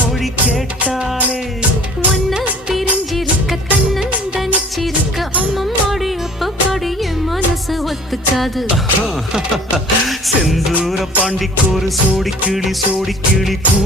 மொழி கேட்டாலே ஒன்ன பிரிஞ்சிருக்க தன்னந்தனிச்சிருக்க அம்மம்மாடி அப்பப்பாடி என் மனசு ஒத்துக்காது. செந்தூர பாண்டிக்கு ஒரு சோடி கிளி கூ